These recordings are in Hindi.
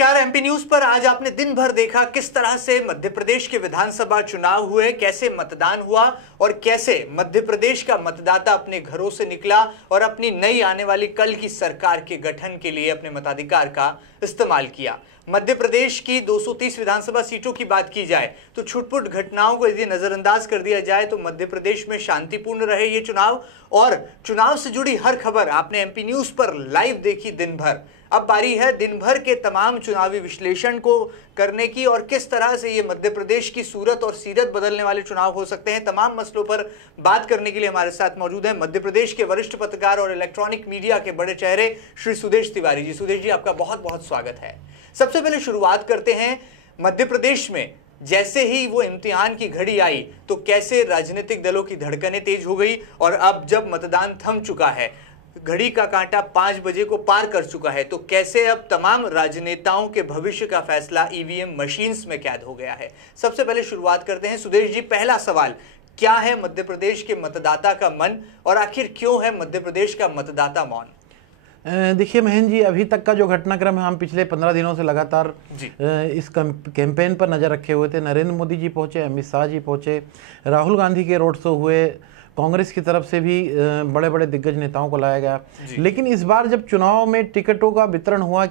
नमस्कार। एमपी न्यूज पर आज आपने दिन भर देखा किस तरह से मध्य प्रदेश के विधानसभा चुनाव हुए, कैसे मतदान हुआ और कैसे मध्य प्रदेश का मतदाता अपने घरों से निकला और अपनी नई आने वाली कल की सरकार के गठन के लिए अपने मताधिकार का इस्तेमाल किया। मध्य प्रदेश की 230 विधानसभा सीटों की बात की जाए तो छुटपुट घटनाओं को यदि नजरअंदाज कर दिया जाए तो मध्य प्रदेश में शांतिपूर्ण रहे ये चुनाव, और चुनाव से जुड़ी हर खबर आपने एमपी न्यूज पर लाइव देखी दिन भर। अब बारी है दिन भर के तमाम चुनावी विश्लेषण को करने की और किस तरह से ये मध्य प्रदेश की सूरत और सीरत बदलने वाले चुनाव हो सकते हैं। तमाम मसलों पर बात करने के लिए हमारे साथ मौजूद हैं मध्य प्रदेश के वरिष्ठ पत्रकार और इलेक्ट्रॉनिक मीडिया के बड़े चेहरे श्री सुदेश तिवारी जी। सुदेश जी, आपका बहुत बहुत स्वागत है। सबसे पहले शुरुआत करते हैं मध्य प्रदेश में जैसे ही वो इम्तिहान की घड़ी आई तो कैसे राजनीतिक दलों की धड़कनें तेज हो गई और अब जब मतदान थम चुका है, घड़ी का कांटा 5 बजे को पार कर चुका है, तो कैसे अब तमाम राजनेताओं के भविष्य का फैसला ईवीएम मशीन्स में कैद हो गया है। सबसे पहले शुरुआत करते हैं सुदेश जी, पहला सवाल, क्या है मध्य प्रदेश के मतदाता का मन और आखिर क्यों है मध्य प्रदेश का मतदाता मौन? देखिए महेंद्र जी, अभी तक का जो घटनाक्रम है, हम पिछले 15 दिनों से लगातार इस कैंपेन पर नज़र रखे हुए थे। नरेंद्र मोदी जी पहुंचे, अमित शाह जी पहुंचे, राहुल गांधी के रोड शो हुए, कांग्रेस की तरफ से भी बड़े बड़े दिग्गज नेताओं को लाया गया। लेकिन इस बार जब चुनाव में टिकटों का वितरण हुआ,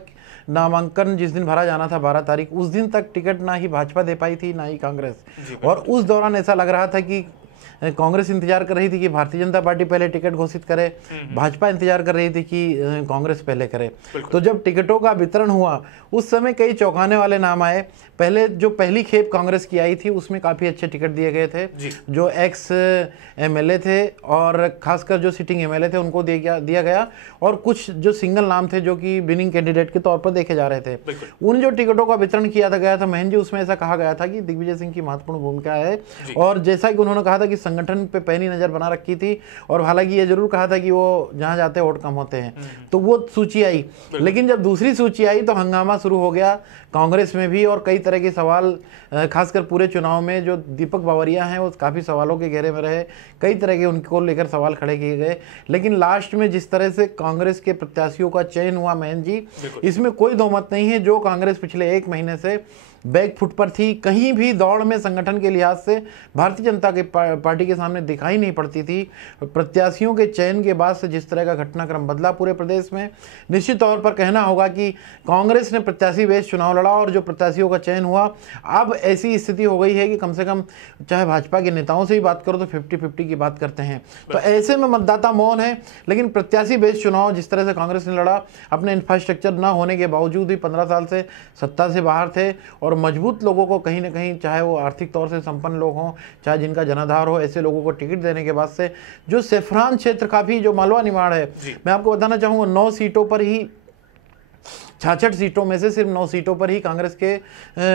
नामांकन जिस दिन भरा जाना था 12 तारीख, उस दिन तक टिकट ना ही भाजपा दे पाई थी ना ही कांग्रेस। और उस दौरान ऐसा लग रहा था कि कांग्रेस इंतजार कर रही थी कि भारतीय जनता पार्टी पहले टिकट घोषित करे, भाजपा इंतजार कर रही थी कि कांग्रेस पहले करे। तो जब टिकटों का वितरण हुआ उस समय कई चौंकाने वाले नाम आए। पहले जो पहली खेप कांग्रेस की आई थी उसमें काफ़ी अच्छे टिकट दिए गए थे, जो एक्स एमएलए थे और खासकर जो सिटिंग एमएलए थे उनको दिया गया, और कुछ जो सिंगल नाम थे जो कि विनिंग कैंडिडेट के तौर पर देखे जा रहे थे। उन जो टिकटों का वितरण किया गया था महेंद्र जी, उसमें ऐसा कहा गया था कि दिग्विजय सिंह की महत्वपूर्ण भूमिका है, और जैसा कि उन्होंने कहा था कि संगठन पे पैनी नजर बना रखी थी, और हालांकि ये जरूर कहा था कि वो जहां जाते वोट कम होते हैं। तो वो सूची आई, लेकिन जब दूसरी सूची आई तो हंगामा शुरू हो गया कांग्रेस में भी, और कई तरह के सवाल, खासकर पूरे चुनाव में जो दीपक बावरिया हैं वो काफ़ी सवालों के घेरे में रहे, कई तरह के उनको लेकर सवाल खड़े किए गए। लेकिन लास्ट में जिस तरह से कांग्रेस के प्रत्याशियों का चयन हुआ महेंद्र जी, इसमें कोई दो मत नहीं है। जो कांग्रेस पिछले 1 महीने से बैक फुट पर थी, कहीं भी दौड़ में संगठन के लिहाज से भारतीय जनता के पार्टी के सामने दिखाई नहीं पड़ती थी। प्रत्याशियों के चयन के बाद से जिस तरह का घटनाक्रम बदला पूरे प्रदेश में, निश्चित तौर पर कहना होगा कि कांग्रेस ने प्रत्याशी बेस्ड चुनाव लड़ा और जो प्रत्याशियों का चयन हुआ, अब ऐसी स्थिति हो गई है कि कम से कम चाहे भाजपा के नेताओं से ही बात करो तो 50-50 की बात करते हैं। तो ऐसे में मतदाता मौन है। लेकिन प्रत्याशी बेस्ड चुनाव जिस तरह से कांग्रेस ने लड़ा, अपने इंफ्रास्ट्रक्चर न होने के बावजूद भी 15 साल से सत्ता से बाहर थे, और मजबूत लोगों को कहीं ना कहीं, चाहे वो आर्थिक तौर से संपन्न लोग हों, चाहे जिनका जनाधार हो, ऐसे लोगों को टिकट देने के बाद से जो सेफ्रान क्षेत्र काफ़ी जो मालवा निमाड़ है, मैं आपको बताना चाहूँगा 9 सीटों पर ही, 66 सीटों में से सिर्फ 9 सीटों पर ही कांग्रेस के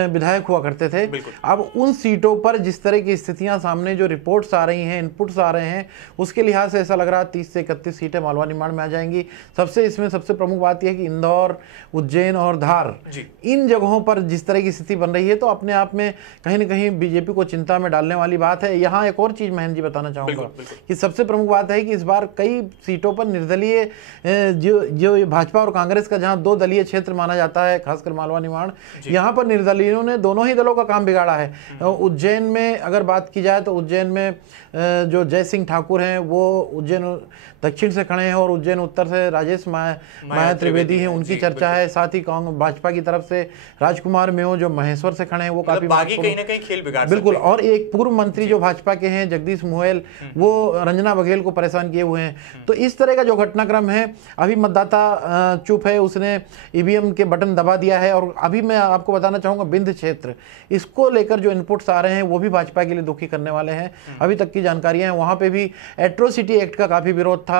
विधायक हुआ करते थे। अब उन सीटों पर जिस तरह की स्थितियां सामने, जो रिपोर्ट्स आ रही हैं, इनपुट्स आ रहे हैं, उसके लिहाज से ऐसा लग रहा है 30 से 31 सीटें मालवा निमाड़ में आ जाएंगी। इसमें सबसे प्रमुख बात यह है कि इंदौर, उज्जैन और धार, इन जगहों पर जिस तरह की स्थिति बन रही है तो अपने आप में कहीं ना कहीं बीजेपी को चिंता में डालने वाली बात है। यहाँ एक और चीज़ महेंद्र जी बताना चाहूँगा कि सबसे प्रमुख बात है कि इस बार कई सीटों पर निर्दलीय, जो भाजपा और कांग्रेस का जहाँ 2 दलीय क्षेत्र माना जाता है, खासकर मालवा निमाड़, यहाँ पर निर्दलीयों ने दोनों ही दलों का काम बिगाड़ा है। उज्जैन में अगर बात की जाए तो उज्जैन में जो जय सिंह ठाकुर हैं वो उज्जैन दक्षिण से खड़े हैं, और उज्जैन उत्तर से राजेश माया त्रिवेदी हैं, उनकी चर्चा है। साथ ही भाजपा की तरफ से राजकुमार मेहो जो महेश्वर से खड़े हैं, वो काफी कहीं ना कहीं खेल बिगाड़ बिल्कुल। और एक पूर्व मंत्री जो भाजपा के हैं जगदीश मुहेल, वो रंजना बघेल को परेशान किए हुए हैं। तो इस तरह का जो घटनाक्रम है, अभी मतदाता चुप है, उसने ईवीएम के बटन दबा दिया है। और अभी मैं आपको बताना चाहूंगा बिंद क्षेत्र, इसको लेकर जो इनपुट्स आ रहे हैं वो भी भाजपा के लिए दुखी करने वाले हैं। अभी तक की जानकारियां हैं, वहां पे भी एट्रोसिटी एक्ट का काफी विरोध था।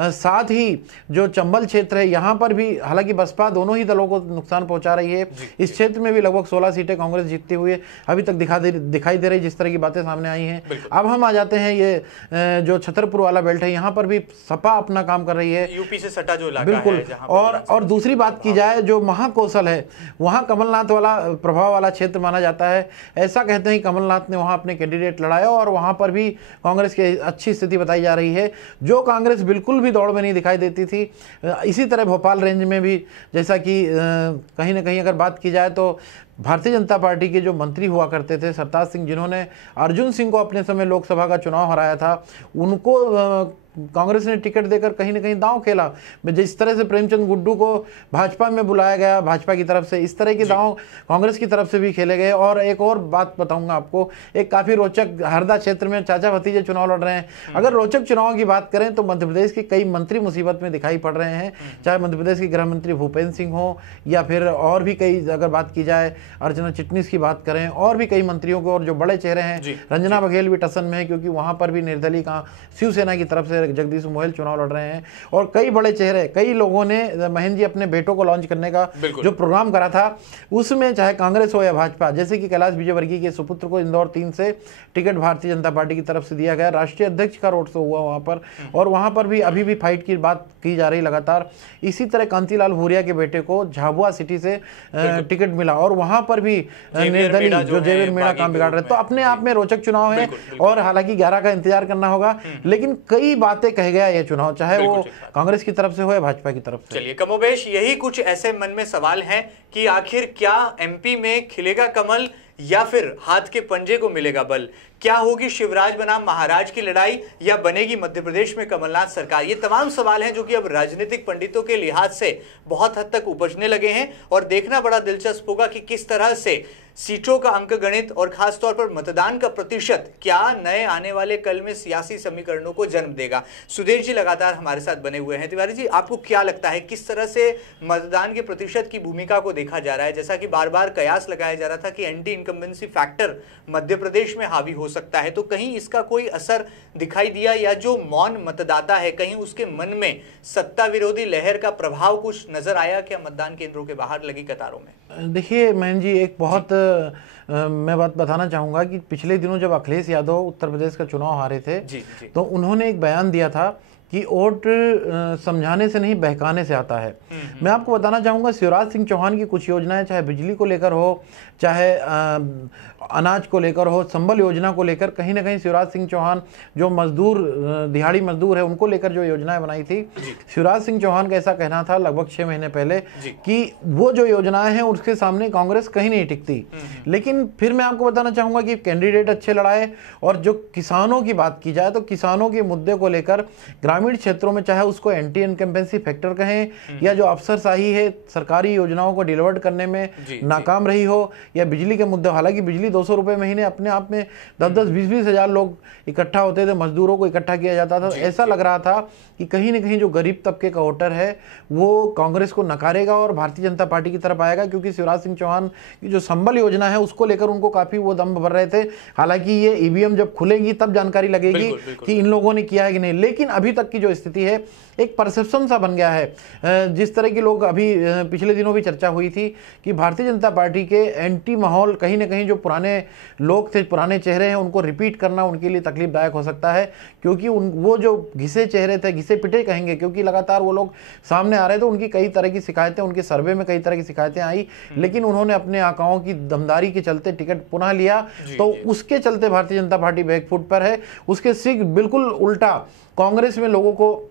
साथ ही जो चंबल क्षेत्र है, यहाँ पर भी हालांकि बसपा दोनों ही दलों को नुकसान पहुंचा रही है। इस क्षेत्र में भी लगभग 16 सीटें कांग्रेस जीतती हुई अभी तक दिखाई दे रही, जिस तरह की बातें सामने आई हैं। अब हम आ जाते हैं ये जो छतरपुर वाला बेल्ट है, यहाँ पर भी सपा अपना काम कर रही है, यूपी से सटा जो इलाका बिल्कुल। है, और दूसरी बात की जाए चाहे जो महाकौशल है, वहाँ कमलनाथ वाला प्रभाव वाला क्षेत्र माना जाता है। ऐसा कहते हैं कमलनाथ ने वहाँ अपने कैंडिडेट लड़ाया और वहाँ पर भी कांग्रेस की अच्छी स्थिति बताई जा रही है, जो कांग्रेस बिल्कुल भी दौड़ में नहीं दिखाई देती थी। इसी तरह भोपाल रेंज में भी, जैसा कि कहीं ना कहीं अगर बात की जाए तो भारतीय जनता पार्टी के जो मंत्री हुआ करते थे सरताज सिंह, जिन्होंने अर्जुन सिंह को अपने समय लोकसभा का चुनाव हराया था, उनको कांग्रेस ने टिकट देकर कहीं ना कहीं दांव खेला। जिस तरह से प्रेमचंद गुड्डू को भाजपा में बुलाया गया भाजपा की तरफ से, इस तरह के दांव कांग्रेस की तरफ से भी खेले गए। और एक और बात बताऊंगा आपको, एक काफी रोचक, हरदा क्षेत्र में चाचा भतीजे चुनाव लड़ रहे हैं। अगर रोचक चुनाव की बात करें तो मध्य प्रदेश के कई मंत्री मुसीबत में दिखाई पड़ रहे हैं, चाहे मध्य प्रदेश के गृह मंत्री भूपेंद्र सिंह हो या फिर और भी कई, अगर बात की जाए अर्चना चिटनीस की बात करें, और भी कई मंत्रियों को, और जो बड़े चेहरे हैं, रंजना बघेल भी टसन में है क्योंकि वहां पर भी निर्दलीय का शिवसेना की तरफ से जगदीश मोहल चुनाव लड़ रहे हैं। और कई बड़े चेहरे, कई लोगों ने महेंद्र जी अपने बेटों को लॉन्च करने का जो प्रोग्राम करा था, उसमें चाहे कांग्रेस हो या भाजपा, जैसे कि कैलाश विजयवर्गीय के सुपुत्र को इंदौर 3 से टिकट भारतीय जनता पार्टी की तरफ से दिया गया, राष्ट्रीय अध्यक्ष का रोड शो हुआ वहां पर, और वहां पर भी अभी भी फाइट की बात की जा रही लगातार। इसी तरह कांतिलाल भूरिया के बेटे को झाबुआ सिटी से टिकट मिला और वहां पर भी निर्दलीय जो जेवियर मेड़ा काम बिगाड़ रहे। तो अपने आप में रोचक चुनाव है और हालांकि 11 का इंतजार करना होगा, लेकिन कई बातें कह गया ये चुनाव, चाहे वो कांग्रेस की तरफ से हो या भाजपा की तरफ से। चलिए कमोबेश यही कुछ ऐसे मन में सवाल हैं कि आखिर क्या एमपी में खिलेगा कमल या फिर हाथ के पंजे को मिलेगा बल? क्या होगी शिवराज बनाम महाराज की लड़ाई या बनेगी मध्य प्रदेश में कमलनाथ सरकार? ये तमाम सवाल हैं जो कि अब राजनीतिक पंडितों के लिहाज से बहुत हद तक उपजने लगे हैं और देखना बड़ा दिलचस्प होगा कि किस तरह से सीटों का अंकगणित और खासतौर पर मतदान का प्रतिशत क्या नए आने वाले कल में सियासी समीकरणों को जन्म देगा। सुधीर जी लगातार हमारे साथ बने हुए हैं। तिवारी जी, आपको क्या लगता है किस तरह से मतदान के प्रतिशत की भूमिका को देखा जा रहा है? जैसा कि बार बार कयास लगाया जा रहा था कि anti incumbency factor Madhya Pradesh में हावी हो सकता है, तो कहीं इसका कोई असर दिखाई दिया या जो मौन मतदाता है कहीं उसके मन में सत्ता विरोधी लहर का प्रभाव कुछ नजर आया क्या मतदान केंद्रों के बाहर लगी कतारों में? देखिए महेंद्र जी, एक बहुत मैं बात बताना चाहूंगा कि पिछले दिनों जब अखिलेश यादव उत्तर प्रदेश का चुनाव हारे थे तो उन्होंने एक बयान दिया था कि वोट समझाने से नहीं बहकाने से आता है। मैं आपको बताना चाहूंगा शिवराज सिंह चौहान की कुछ योजनाएं, चाहे बिजली को लेकर हो, चाहे अनाज को लेकर हो, संबल योजना को लेकर, कहीं ना कहीं शिवराज सिंह चौहान जो मजदूर, दिहाड़ी मजदूर है, उनको लेकर जो योजनाएं बनाई थी, शिवराज सिंह चौहान का ऐसा कहना था लगभग 6 महीने पहले कि वो जो योजनाएं हैं उसके सामने कांग्रेस कहीं नहीं टिकती। लेकिन फिर मैं आपको बताना चाहूंगा कि कैंडिडेट अच्छे लड़ाए और जो किसानों की बात की जाए तो किसानों के मुद्दे को लेकर ग्रामीण क्षेत्रों में, चाहे उसको एंटी इनकम्बेंसी फैक्टर कहें या जो अफसरशाही है सरकारी योजनाओं को डिलीवर करने में नाकाम रही हो, या बिजली के मुद्दे, हालांकि बिजली 200 रुपए महीने अपने आप में 10-10, 20-20 हजार लोग इकट्ठा होते थे, मजदूरों को इकट्ठा किया जाता था, ऐसा लग रहा था कि कहीं ना कहीं जो गरीब तबके का वोटर है वो कांग्रेस को नकारेगा और भारतीय जनता पार्टी की तरफ आएगा, क्योंकि शिवराज सिंह चौहान की जो संबल योजना है उसको लेकर उनको काफी वो दम भर रहे थे। हालांकि ये ईवीएम जब खुलेगी तब जानकारी लगेगी कि इन लोगों ने किया है कि नहीं, लेकिन अभी तक की जो स्थिति है एक परसेप्शन सा बन गया है। जिस तरह के लोग, अभी पिछले दिनों भी चर्चा हुई थी कि भारतीय जनता पार्टी के एंटी माहौल, कहीं ना कहीं जो पुराने लोग थे, पुराने चेहरे हैं, उनको रिपीट करना उनके लिए तकलीफदायक हो सकता है, क्योंकि वो जो घिसे चेहरे थे, घिसे पिटे कहेंगे, क्योंकि लगातार वो लोग सामने आ रहे थे, उनकी कई तरह की शिकायतें, उनके सर्वे में कई तरह की शिकायतें आई, लेकिन उन्होंने अपने आकाओं की दमदारी के चलते टिकट पुनः लिया, तो उसके चलते भारतीय जनता पार्टी बैकफुट पर है। उसके ठीक बिल्कुल उल्टा कांग्रेस में लोगों को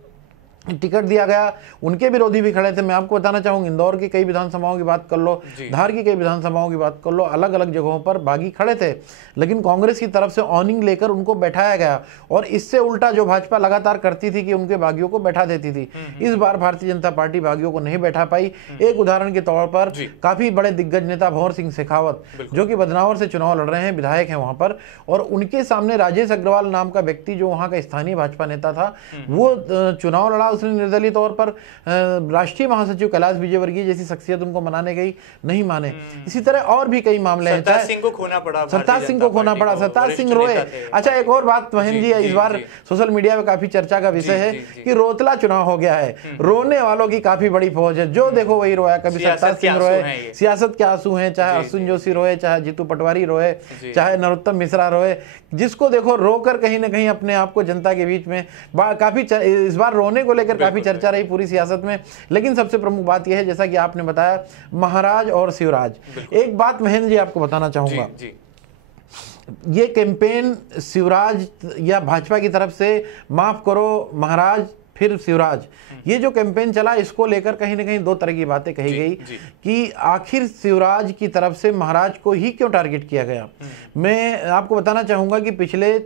टिकट दिया गया, उनके विरोधी भी खड़े थे। मैं आपको बताना चाहूंगा इंदौर की कई विधानसभाओं की बात कर लो, धार की कई विधानसभाओं की बात कर लो, अलग अलग जगहों पर बागी खड़े थे, लेकिन कांग्रेस की तरफ से ऑनिंग लेकर उनको बैठाया गया। और इससे उल्टा जो भाजपा लगातार करती थी कि उनके बागियों को बैठा देती थी, इस बार भारतीय जनता पार्टी बागियों को नहीं बैठा पाई। एक उदाहरण के तौर पर काफी बड़े दिग्गज नेता भंवर सिंह शेखावत, जो कि बदनावर से चुनाव लड़ रहे हैं, विधायक हैं वहां पर, और उनके सामने राजेश अग्रवाल नाम का व्यक्ति जो वहां का स्थानीय भाजपा नेता था, वो चुनाव लड़ा। उसने निर्दलीय तौर पर राष्ट्रीय महासचिव कैलाश विजयवर्गीय जैसी शख्सियत उनको मनाने गई, नहीं माने। इसी तरह और भी कई मामले हैं। सरताज सिंह को खोना पड़ा, सरताज सिंह रोए। अच्छा, एक और बात महेंद्र जी, इस बार सोशल मीडिया में काफी चर्चा का विषय है कि रोतला चुनाव हो गया है, रोने वालों की काफी बड़ी फौज है, जो देखो वही रोया। कभी सरताज सिंह रोए, सियासत के आंसू हैं, चाहे अर्जुन जोशी रोए, चाहे जीतू पटवारी रोए, चाहे नरोत्तम मिश्रा रोए, जिसको देखो रोकर कहीं ना कहीं अपने आप को जनता के बीच में काफी इस बार रोने को लेकर काफी चर्चा रही पूरी सियासत में। लेकिन सबसे प्रमुख बात यह है, जैसा कि आपने बताया, महाराज और शिवराज। एक बात महेंद्र जी आपको बताना चाहूंगा, ये कैंपेन शिवराज या भाजपा की तरफ से, माफ करो महाराज फिर शिवराज, ये जो कैंपेन चला, इसको लेकर कहीं ना कहीं दो तरह की बातें कही गई कि आखिर शिवराज की तरफ से महाराज को ही क्यों टारगेट किया गया। मैं आपको बताना चाहूंगा कि पिछले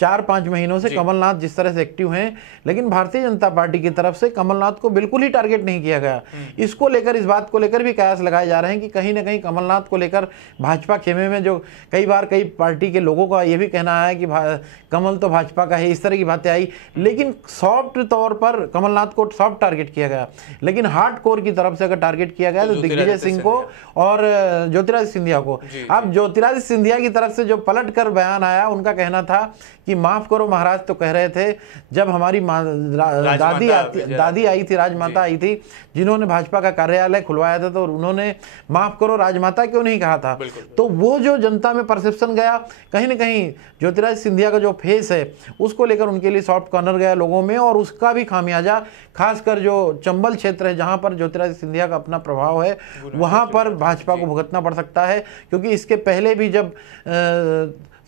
4-5 महीनों से कमलनाथ जिस तरह से एक्टिव हैं, लेकिन भारतीय जनता पार्टी की तरफ से कमलनाथ को बिल्कुल ही टारगेट नहीं किया गया। इसको लेकर, इस बात को लेकर भी कयास लगाए जा रहे हैं कि कहीं ना कहीं कमलनाथ को लेकर भाजपा खेमे में, जो कई बार कई पार्टी के लोगों का यह भी कहना है कि कमल तो भाजपा का है, इस तरह की बातें आई। लेकिन सॉफ्ट तौर पर कमलनाथ को सॉफ्ट टारगेट किया गया, लेकिन हार्ड कोर की तरफ से अगर टारगेट किया गया तो दिग्विजय सिंह को और ज्योतिरादित्य सिंधिया को। अब ज्योतिरादित्य सिंधिया की तरफ से जो पलट कर बयान आया, उनका कहना था कि माफ करो महाराज तो कह रहे थे जब हमारी दादी आई थी, राजमाता आई थी, जिन्होंने भाजपा का कार्यालय खुलवाया था, तो उन्होंने माफ करो राजमाता क्यों नहीं कहा था। तो वो जो जनता में परसेप्शन गया, कहीं ना कहीं ज्योतिरादित्य सिंधिया का जो फेस है उसको लेकर उनके लिए सॉफ्ट कॉर्नर गया लोगों में, और उसका भी खामियाजा खासकर जो चंबल क्षेत्र है जहां पर ज्योतिरादित्य सिंधिया का अपना प्रभाव है, वहां पर भाजपा को भुगतना पड़ सकता है। क्योंकि इसके पहले भी जब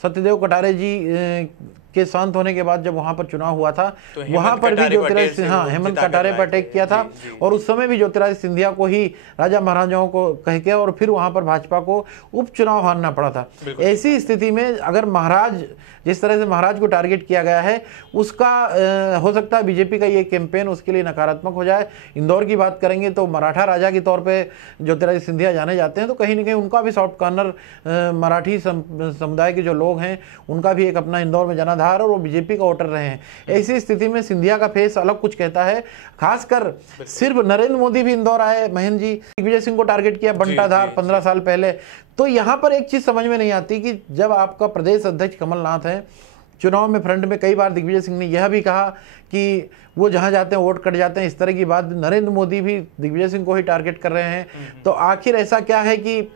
सत्यदेव कटारे जी के शांत होने के बाद जब वहां पर चुनाव हुआ था, तो वहां पर भी ज्योतिरादित्य सिंधिया, हेमंत कटारे पर अटैक किया था, और उस समय भी ज्योतिरादित्य सिंधिया को ही राजा महाराजाओं को कह के, और फिर वहां पर भाजपा को उपचुनाव हारना पड़ा था। ऐसी स्थिति में अगर महाराज, जिस तरह से महाराज को टारगेट किया गया है, उसका हो सकता है बीजेपी का ये कैंपेन उसके लिए नकारात्मक हो जाए। इंदौर की बात करेंगे तो मराठा राजा के तौर पे ज्योतिरादित्य सिंधिया जाने जाते हैं, तो कहीं ना कहीं उनका भी सॉफ्ट कॉर्नर, मराठी समुदाय के जो लोग हैं उनका भी एक अपना इंदौर में जनाधार, और वो बीजेपी का वोटर रहे हैं। ऐसी स्थिति में सिंधिया का फेस अलग कुछ कहता है। खासकर सिर्फ नरेंद्र मोदी भी इंदौर आए, महेंद्र जी, दिग्विजय सिंह को टारगेट किया बंटाधार 15 साल पहले। तो यहां पर एक चीज समझ में नहीं आती कि जब आपका प्रदेश अध्यक्ष कमलनाथ है, चुनाव में फ्रंट में कई बार दिग्विजय सिंह ने यह भी कहा कि वो जहां जाते हैं वोट कट जाते हैं, इस तरह की बात, नरेंद्र मोदी भी दिग्विजय सिंह को ही टारगेट कर रहे हैं। तो आखिर ऐसा क्या है कि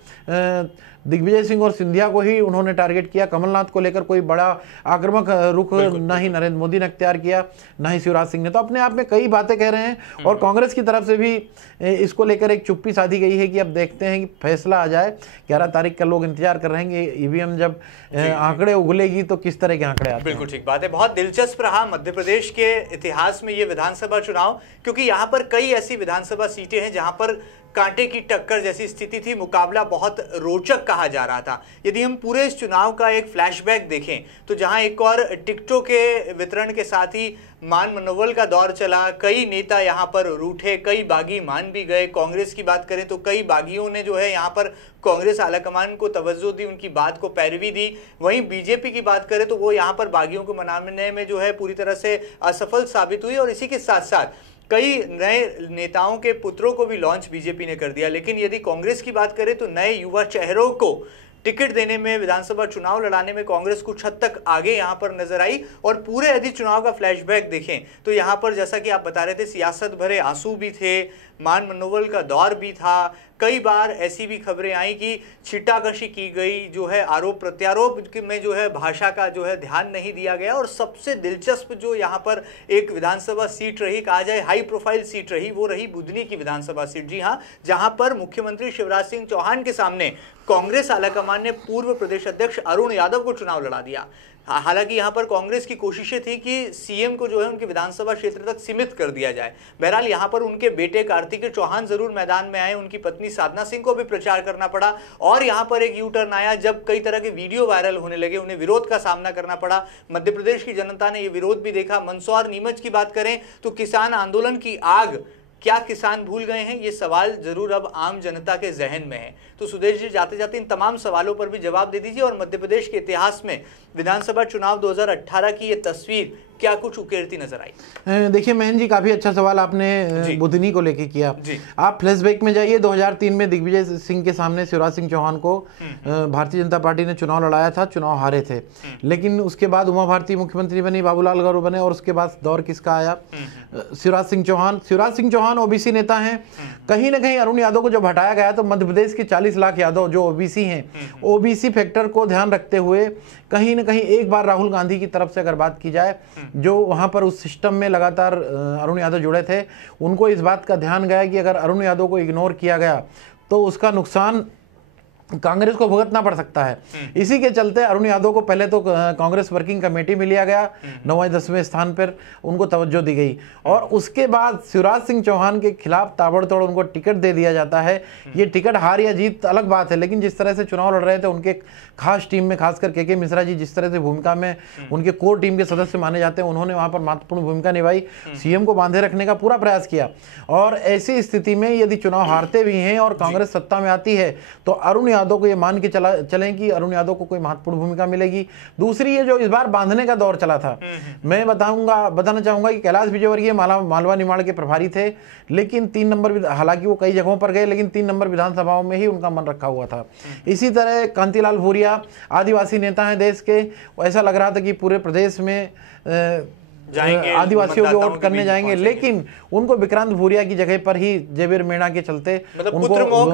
दिग्विजय सिंह और सिंधिया को ही उन्होंने टारगेट किया? कमलनाथ को लेकर कोई बड़ा आक्रामक रुख ना ही नरेंद्र मोदी ने अख्तियार किया, ना ही शिवराज सिंह ने। तो अपने आप में कई बातें कह रहे हैं, और कांग्रेस की तरफ से भी इसको लेकर एक चुप्पी साधी गई है कि अब देखते हैं कि फैसला आ जाए। 11 तारीख का लोग इंतजार कर रहे हैं, ईवीएम जब आंकड़े उगलेगी तो किस तरह के आंकड़े आते हैं। बिल्कुल ठीक बात है। बहुत दिलचस्प रहा मध्य प्रदेश के इतिहास में ये विधानसभा चुनाव, क्योंकि यहाँ पर कई ऐसी विधानसभा सीटें हैं जहां पर कांटे की टक्कर जैसी स्थिति थी, मुकाबला बहुत रोचक कहा जा रहा था। यदि हम पूरे इस चुनाव का एक फ्लैशबैक देखें तो जहां एक और टिकटों के वितरण के साथ ही मान मनोबल का दौर चला, कई नेता यहां पर रूठे, कई बागी मान भी गए। कांग्रेस की बात करें तो कई बागियों ने जो है यहां पर कांग्रेस आलाकमान को तवज्जो दी, उनकी बात को पैरवी दी। वहीं बीजेपी की बात करें तो वो यहां पर बागियों को मनाने में जो है पूरी तरह से असफल साबित हुई, और इसी के साथ साथ कई नए नेताओं के पुत्रों को भी लॉन्च बीजेपी ने कर दिया। लेकिन यदि कांग्रेस की बात करें तो नए युवा चेहरों को टिकट देने में, विधानसभा चुनाव लड़ाने में कांग्रेस कुछ हद तक आगे यहां पर नजर आई। और पूरे यदि चुनाव का फ्लैशबैक देखें तो यहां पर जैसा कि आप बता रहे थे, सियासत भरे आंसू भी थे, मान मनोबल का दौर भी था। कई बार ऐसी भी खबरें आई कि छिट्टाकशी की गई, जो है आरोप प्रत्यारोप में जो है भाषा का जो है ध्यान नहीं दिया गया। और सबसे दिलचस्प जो यहाँ पर एक विधानसभा सीट रही, कहा जाए हाई प्रोफाइल सीट रही, वो रही बुधनी की विधानसभा सीट। जी हाँ, जहां पर मुख्यमंत्री शिवराज सिंह चौहान के सामने कांग्रेस आलाकमान ने पूर्व प्रदेश अध्यक्ष अरुण यादव को चुनाव लड़ा दिया। हालांकि यहां पर कांग्रेस की कोशिशें थी कि सीएम को जो है उनके विधानसभा क्षेत्र तक सीमित कर दिया जाए। बहरहाल यहां पर उनके बेटे कार्तिकेय चौहान जरूर मैदान में आए, उनकी पत्नी साधना सिंह को भी प्रचार करना पड़ा, और यहां पर एक यू टर्न आया जब कई तरह के वीडियो वायरल होने लगे, उन्हें विरोध का सामना करना पड़ा। मध्य प्रदेश की जनता ने यह विरोध भी देखा। मंदसौर नीमच की बात करें तो किसान आंदोलन की आग क्या किसान भूल गए हैं, ये सवाल जरूर अब आम जनता के जहन में है। तो सुदेश जी, जाते जाते इन तमाम सवालों पर भी जवाब दे दीजिए, और मध्य प्रदेश के इतिहास में विधानसभा चुनाव 2018 की ये तस्वीर क्या कुछ उकेरती नजर आई? देखिए महेंद्र जी, काफी अच्छा सवाल आपने बुधनी को लेके किया। आप फ्लैशबैक में जाइए, 2003 में दिग्विजय सिंह के सामने शिवराज सिंह चौहान को भारतीय जनता पार्टी ने चुनाव लड़ाया था, चुनाव हारे थे। लेकिन उसके बाद उमा भारती मुख्यमंत्री बनी, बाबूलाल गौर बने, और उसके बाद दौर किसका आया? शिवराज सिंह चौहान। शिवराज सिंह चौहान ओबीसी नेता हैं। कहीं ना कहीं अरुण यादव को जब हटाया गया तो मध्य प्रदेश के 40 लाख यादव जो ओबीसी हैं, ओबीसी फैक्टर को ध्यान रखते हुए कहीं ना कहीं एक बार राहुल गांधी की तरफ से अगर बात की जाए, जो वहां पर उस सिस्टम में लगातार अरुण यादव जुड़े थे, उनको इस बात का ध्यान गया कि अगर अरुण यादव को इग्नोर किया गया तो उसका नुकसान कांग्रेस को भुगतना पड़ सकता है। इसी के चलते अरुण यादव को पहले तो कांग्रेस वर्किंग कमेटी में लिया गया, 9वें-10वें स्थान पर उनको तवज्जो दी गई, और उसके बाद शिवराज सिंह चौहान के खिलाफ ताबड़तोड़ उनको टिकट दे दिया जाता है। ये टिकट हार या जीत अलग बात है, लेकिन जिस तरह से चुनाव लड़ रहे थे उनके खास टीम में, खासकर के मिश्रा जी जिस तरह से भूमिका में उनके कोर टीम के सदस्य माने जाते हैं, उन्होंने वहां पर महत्वपूर्ण भूमिका निभाई, सीएम को बांधे रखने का पूरा प्रयास किया। और ऐसी स्थिति में यदि चुनाव हारते भी हैं और कांग्रेस सत्ता में आती है तो अरुण यादव को ये मान के चलें कि अरुण यादव को कोई महत्वपूर्ण भूमिका मिलेगी। दूसरी, ये जो इस बार बांधने का दौर चला था, मैं बताना चाहूंगा कि कैलाश विजयवर्गीय मालवा निमाड़ के प्रभारी थे, लेकिन 3 नंबर, हालांकि वो कई जगहों पर गए, लेकिन 3 नंबर विधानसभाओं में ही उनका मन रखा हुआ था। इसी तरह कांतिलाल भूरिया आदिवासी नेता हैं देश के, ऐसा लग रहा था कि पूरे प्रदेश में आदिवासियों के वोट करने जाएंगे, लेकिन उनको विक्रांत भूरिया की जगह पर ही जेबीर मीणा के चलते उनको पुत्र मोह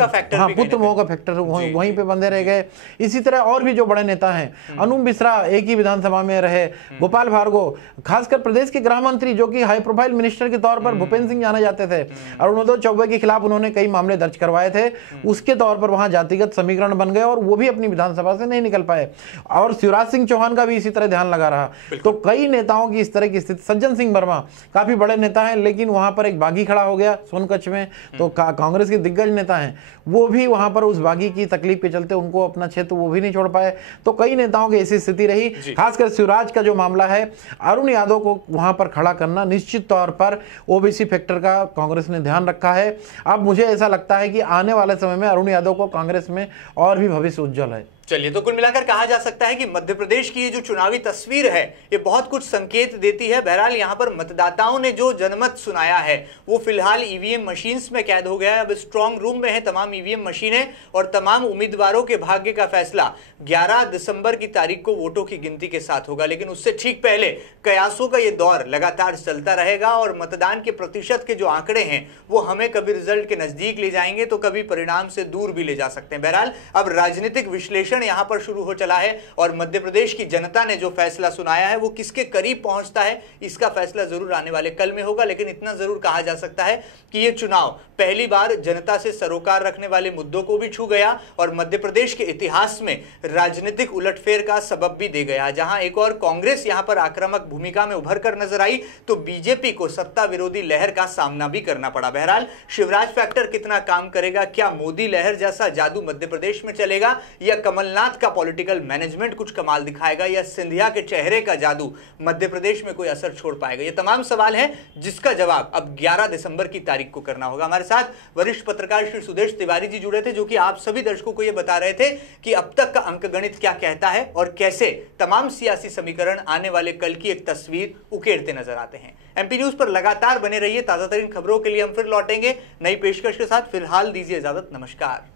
का फैक्टर वहीं पे बंधे रह गए। इसी तरह और भी जो बड़े नेता हैं, अनु मिश्रा एक ही विधानसभा में रहे, गोपाल भार्गव, खासकर प्रदेश के गृह मंत्री जो कि हाई प्रोफाइल मिनिस्टर के तौर पर भूपेंद्र सिंह जाने जाते थे, अरुणोदय चौबे के खिलाफ उन्होंने कई मामले दर्ज करवाए थे, उसके तौर पर वहां जातिगत समीकरण बन गए और वो भी अपनी विधानसभा से नहीं निकल पाए। और शिवराज सिंह चौहान का भी इसी तरह ध्यान लगा रहा। तो कई नेताओं की इस तरह की स्थिति, सज्जन सिंह वर्मा काफी बड़े नेता हैं, लेकिन वहां पर एक बागी खड़ा हो गया सोनकच्छ में, तो कांग्रेस के दिग्गज नेता हैं, वो भी वहां पर उस बागी की तकलीफ के चलते उनको अपना क्षेत्र वो भी नहीं छोड़ पाए। तो कई नेताओं की ऐसी स्थिति रही। खासकर शिवराज का जो मामला है, अरुण यादव को वहां पर खड़ा करना, निश्चित तौर पर ओबीसी फैक्टर का कांग्रेस ने ध्यान रखा है। अब मुझे ऐसा लगता है कि आने वाले समय में अरुण यादव को कांग्रेस में और भी भविष्य उज्जवल है। चलिए, तो कुल मिलाकर कहा जा सकता है कि मध्य प्रदेश की ये जो चुनावी तस्वीर है, ये बहुत कुछ संकेत देती है। बहरहाल यहाँ पर मतदाताओं ने जो जनमत सुनाया है वो फिलहाल ईवीएम मशीन्स में कैद हो गया है। अब स्ट्रांग रूम में है तमाम ईवीएम मशीनें, और तमाम उम्मीदवारों के भाग्य का फैसला 11 दिसंबर की तारीख को वोटों की गिनती के साथ होगा। लेकिन उससे ठीक पहले कयासों का ये दौर लगातार चलता रहेगा, और मतदान के प्रतिशत के जो आंकड़े हैं वो हमें कभी रिजल्ट के नजदीक ले जाएंगे तो कभी परिणाम से दूर भी ले जा सकते हैं। बहरहाल अब राजनीतिक विश्लेषण यहां पर शुरू हो चला है, और मध्य प्रदेश की जनता ने जो फैसला सुनाया है वो किसके करीब पहुंचता है, इसका फैसला जरूर आने वाले कल में होगा। लेकिन इतना जरूर कहा जा सकता है कि ये चुनाव पहली बार जनता से सरोकार रखने वाले मुद्दों को भी छू गया, और मध्य प्रदेश के इतिहास में राजनीतिक उलटफेर का सबब भी दे गया। जहां एक और कांग्रेस यहां पर आक्रामक भूमिका में उभर कर नजर आई, तो बीजेपी को सत्ता विरोधी लहर का सामना भी करना पड़ा। बहरहाल शिवराज फैक्टर कितना काम करेगा, क्या मोदी लहर जैसा जादू मध्य प्रदेश में चलेगा, या कमलनाथ का पॉलिटिकल मैनेजमेंट कुछ कमाल दिखाएगा, या सिंधिया के चेहरे का जादू मध्य प्रदेश में कोई असर छोड़ पाएगा, ये तमाम सवाल हैं जिसका जवाब अब 11 दिसंबर की तारीख को करना होगा। हमारे साथ वरिष्ठ पत्रकार श्री सुदेश तिवारी जी जुड़े थे, जो कि आप सभी दर्शकों को यह बता रहे थे कि अब तक का अंकगणित क्या कहता है और कैसे तमाम सियासी समीकरण आने वाले कल की एक तस्वीर उकेरते नजर आते हैं। एमपी न्यूज पर लगातार बने रहिए, ताजा तरीन खबरों के लिए हम फिर लौटेंगे नई पेशकश के साथ। फिलहाल दीजिए इजाजत, नमस्कार।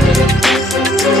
We'll be right back.